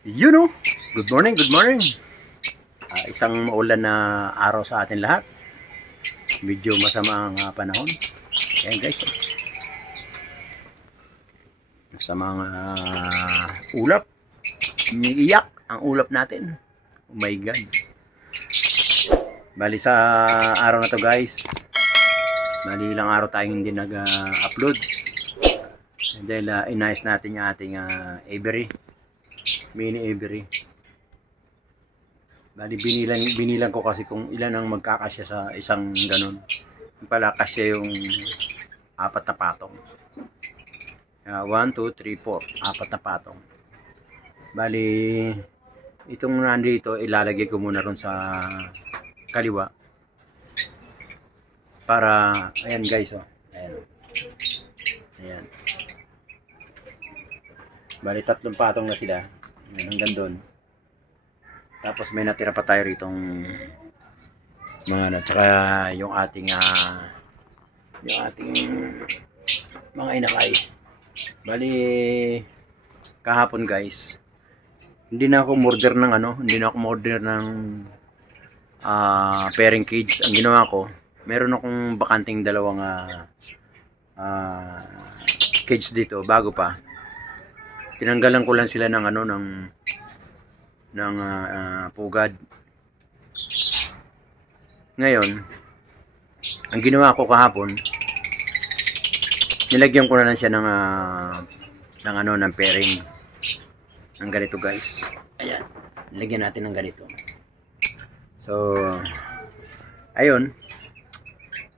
You know, good morning, good morning. Isang maulan na araw sa atin lahat. Medyo masama ang panahon. Ayan guys, masama ang ulap. Umiiyak ang ulap natin. Oh my God. Bali sa araw na to guys, bali ilang araw tayong hindi nag-upload. Dahil inayos natin yung ating aviary, mini aviary. Bali binilang ko kasi kung ilan ang magkakasya sa isang ganun. Pala kasya yung apat na patong. 1, 2, 3, 4. Apat na patong. Bali itong nandito ilalagay ko muna ron sa kaliwa. Para ayan guys oh. Ayan. Ayan. Bali tatlong patong na sila. Ayan, hanggang doon. Tapos may natira pa tayo ritong mga ano, tsaka yung ating mga inakay. Bali kahapon guys, hindi na ako order ng pairing cage. Ang ginawa ko, meron akong bakanting dalawang cage dito bago pa. Tinanggalan ko lang sila ng pugad. Ngayon, ang ginawa ko kahapon, nilagyan ko na lang siya ng pairing. Ng ganito guys. Ayan. Nilagyan natin ng ganito. So, ayun.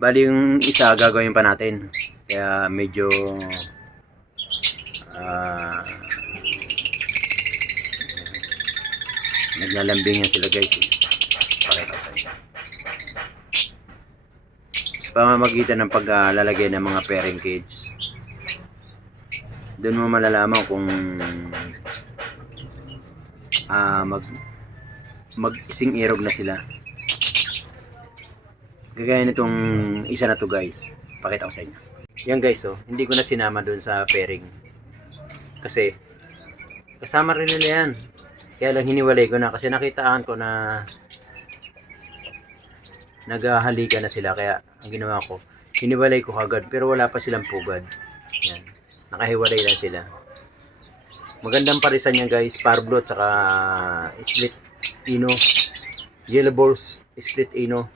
Bali yung isa gagawin pa natin. Kaya medyo naglalambingan sila guys. Pakita ko sa pamamagitan ng paglalagay ng mga pairing cage, doon mo malalaman kung mag-ising irog na sila. Gagaya nitong isa na to guys, pakita ko sa inyo. Yan guys oh, hindi ko na sinama doon sa pairing kasi kasama rin nila yan. Kaya lang hiniwalay ko na kasi nakitaan ko na naghahalika na sila, kaya ang ginawa ko, hiniwalay ko kagad pero wala pa silang pugad. Yan. Nakahiwalay lang sila. Magandang parisan yan guys, parblo at saka split ino. Yellow balls, split ino.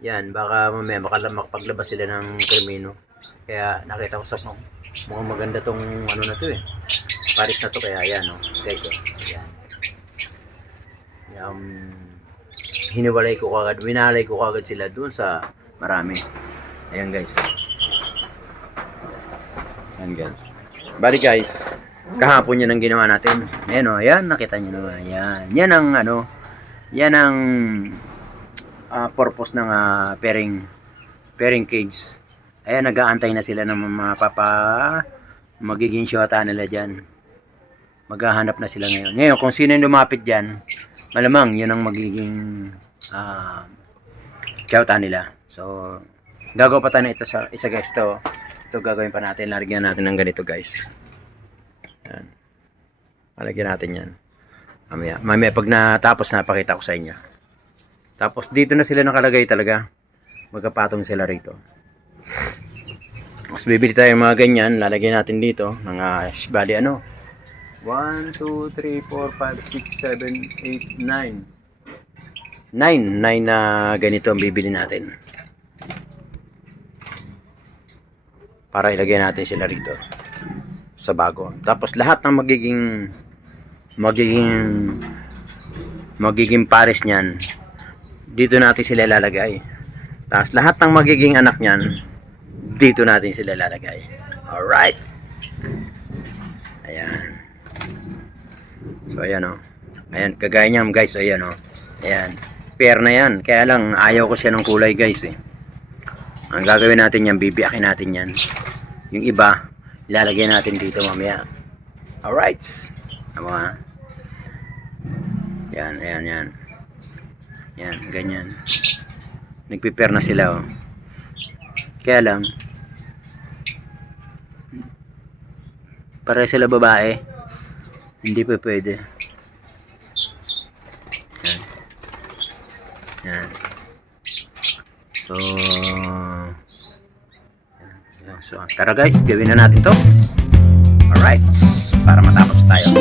Yan, baka mamaya makapaglabas sila ng krimino. Kaya nakita ko sa mukhang maganda tong ano na to eh. Paris na to, kaya yan oh. Guys oh. Yan. Hiniwalay ko kagad, winalay ko kagad sila doon sa marami. Ayan guys. Ayan guys. Bali guys, kahapon yan ang ginawa natin. Ayan o, ayan, nakita nyo naman. Ayan, yan ang yan ang purpose ng pairing cage. Ayan, nag-aantay na sila ng mga magiging syota nila dyan. Maghahanap na sila ngayon. Ngayon, kung sino yung lumapit dyan, malamang yun ang magiging syota nila. So, gagawa pa tayo na ito sa isa guys. Ito gagawin pa natin. Lalagyan natin ng ganito guys. Yan. Lalagyan natin yan. Mamaya pag natapos na, pakita ko sa inyo. Tapos dito na sila nakalagay talaga. Magkapatong sila rito. Mas bibili tayo mga ganyan. Lalagyan natin dito. Mga bali 1, 2, 3, 4, 5, 6, 7, 8, 9. 9 na ganito ang bibili natin. Para ilagay natin sila rito sa bago. Tapos lahat ng magiging pares niyan, dito natin sila lalagay. Tapos lahat ng magiging anak niyan, dito natin sila lalagay. Alright. Ayan. So ayan o. Ayan, kagaya niyan guys. Ayan o. Ayan. Pair na yan. Kaya lang ayaw ko siya ng kulay guys eh. Ang gagawin natin yan, bibiyakin natin yan. Yung iba, ilalagay natin dito mamaya. Alright. Tama. Yan, ayan, yan. Yan, ganyan. Nagpipair na sila oh. Kaya lang, para sila babae, hindi pa pwede. Yan. So, tara guys, gawin na natin to. Alright, para matapos tayo.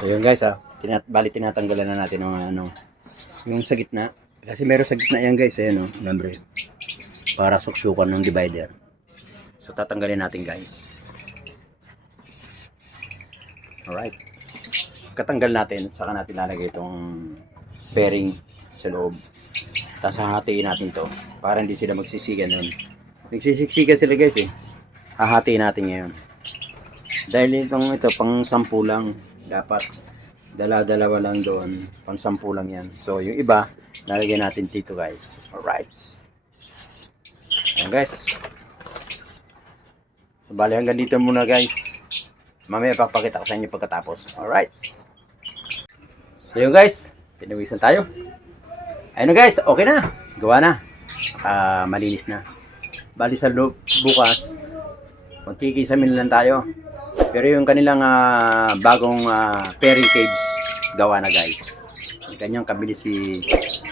So yun guys, bali tinatanggalan na natin ng yung sa gitna. Kasi meron sa gitna yan guys, ayan lambre. Para suksukan ng divider. So tatanggalin natin guys. Alright. Katanggal natin, saka natin lalagay itong bearing sa loob. Tapos hahatiin natin to para hindi sila magsisigan nun. Nagsisiksikan sila guys Hahatiin natin ngayon. Dahil ito pang 10 lang. Dapat dala-dalawa lang doon. Pang 10 lang yan. So yung iba, lalagyan natin dito guys. Alright. Ayan guys. So bali hanggang dito muna guys. Mamaya papakita ko sa inyo pagkatapos. Alright. So yun guys. Pinawisan tayo. Ayun guys. Okay na. Gawa na. Malinis na. Bali sa loob bukas. Magkikisamin lang tayo. Pero yung kanilang bagong pairing cage gawa na guys. Ganyang kabilis si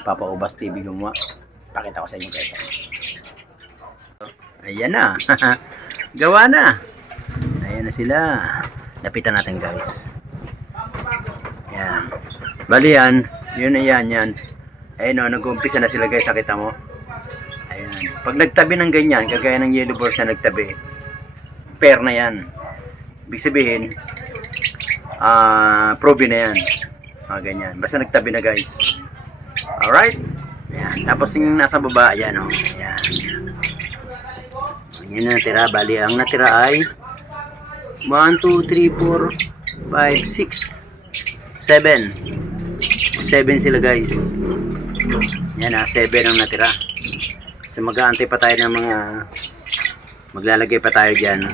Papa Ubas TV gumawa. Pakita ko sa inyo guys. Ayan na. Gawa na. Ayan na sila. Lapitan natin guys. Ayan. Bali yan. Yun na yan. Ayun nag-umpisa na sila guys. Nakita mo. Ayan. Pag nagtabi ng ganyan, kagaya ng yellow birds na nagtabi, pair na yan. Ibig sabihin, probe na yan. Ganyan. Basta nagtabi na guys. Alright. Ayan. Tapos yung nasa baba, ayan Ayan. Ayan na natira. Bali, ang natira ay 1, 2, 3, 4, 5, 6, 7. 7 sila guys. Ayan 7 ang natira. So mag-aantay pa tayo ng mga maglalagay pa tayo dyan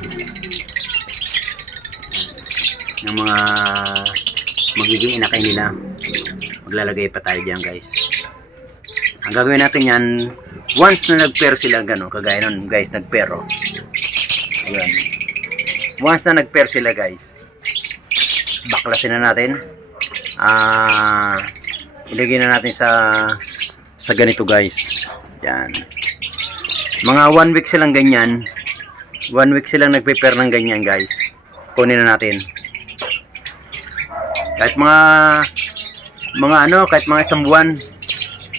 ng mga magiging inakay nila. Maglalagay pa tayo dyan guys. Ang gagawin natin yan, once na nag-pair sila kagaya nun guys, nag-pair ayun. Once na nag-pair sila guys, baklasin na natin. Ilagay na natin sa ganito guys. Yan. Mga 1 week silang ganyan. 1 week silang nagpe-pair ng ganyan guys. Kunin na natin. Kahit kahit mga isang buwan,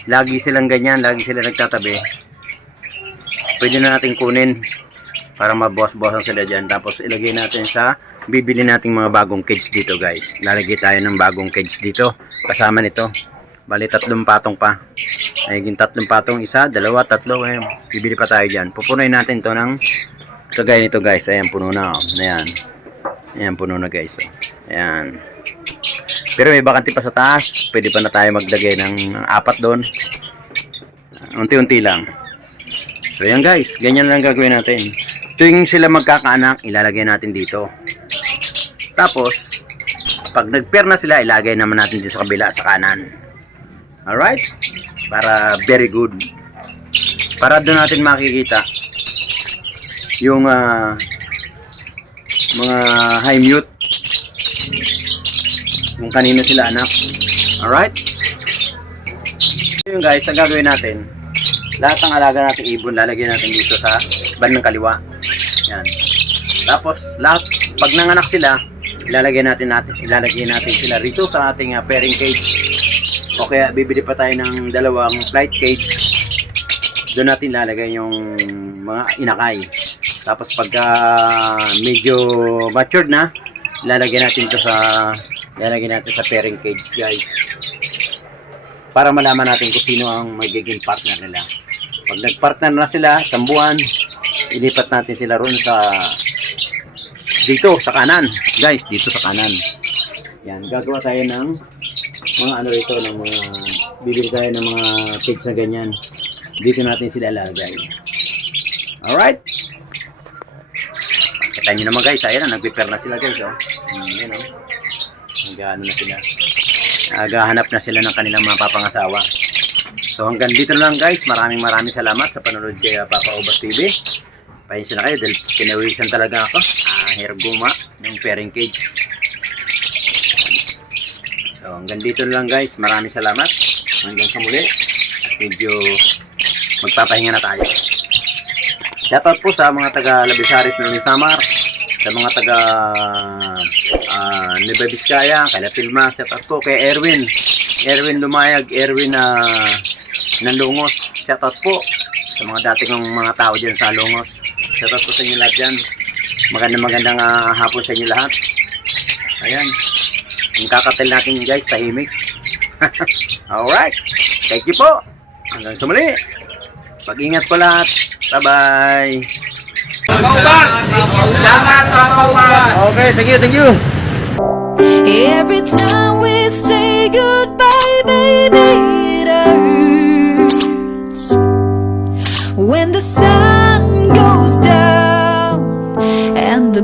lagi silang ganyan, lagi silang nagtatabi. Pwede na natin kunin para mabuwas-buwasan sila dyan. Tapos ilagay natin bibili nating mga bagong cage dito guys. Lalagay tayo ng bagong cage dito. Kasama nito. Bali 3 patong pa. Ayun 3 patong, 1, 2, 3. Bibili pa tayo dyan. Pupunuin natin to ng kagaya nito guys. Ayan, puno na. Ayan. Ayan, puno na guys. Ayan. Pero may bakante pa sa taas. Pwede pa na tayo maglagay ng 4 doon. Unti-unti lang. So yan guys, ganyan lang gagawin natin. Tuwing sila magkakaanak, ilalagay natin dito. Tapos, pag nag-pair na sila, ilagay naman natin dito sa kabila, sa kanan. Alright? Para very good. Para doon natin makikita yung mga high mute kung kanino sila anak. Alright? So yun guys, ang gagawin natin, lahat ng alaga natin ibon, lalagyan natin dito sa bandang kaliwa. Yan. Tapos, lahat, pag nanganak sila, ilalagay natin sila rito sa ating pairing cage. O kaya, bibili pa tayo ng dalawang flight cage. Doon natin ilalagay yung mga inakay. Tapos, pagka medyo matured na, ilalagay natin sa pairing cage, guys. Para malaman natin kung sino ang magiging partner nila. Pag nag-partner na sila, sambuan, ilipat natin sila ron dito sa kanan. Guys, dito sa kanan. Yan, gagawa tayo ng mga bibili tayo ng mga cage na ganyan. Dito natin sila ilagay. Alright? Kita nyo naman guys, ayan na, nag-prepare na sila guys. Ayan o. Nag-ano na sila. Naghahanap na sila ng kanilang mga papangasawa. So hanggang dito na lang guys. Maraming salamat sa panonood kay Papa Obas TV. Pahinsin na kayo dahil pinawisan talaga ako. Herguma ng pairing cage. So hanggang dito na lang guys. Maraming salamat. Hanggang sa muli. At medyo magpapahinga na tayo. Shoutout po sa mga taga Labisaris ng Samar. Sa mga taga Nueva Vizcaya, kay Pilma, shoutout po kay Erwin Lumayag, Erwin Nalungos, shoutout po sa mga dating mga tao dyan sa Lungos. Shoutout po sa inyo lahat dyan. Magandang hapon sa inyo lahat. Ayan, yung kakatel natin guys, tahimik. Alright, thank you po. Hanggang sa muli. Pag-ingat po lahat. Bye-bye. Okay, thank you. Every time we say goodbye, baby, it hurts. When the sun goes down and the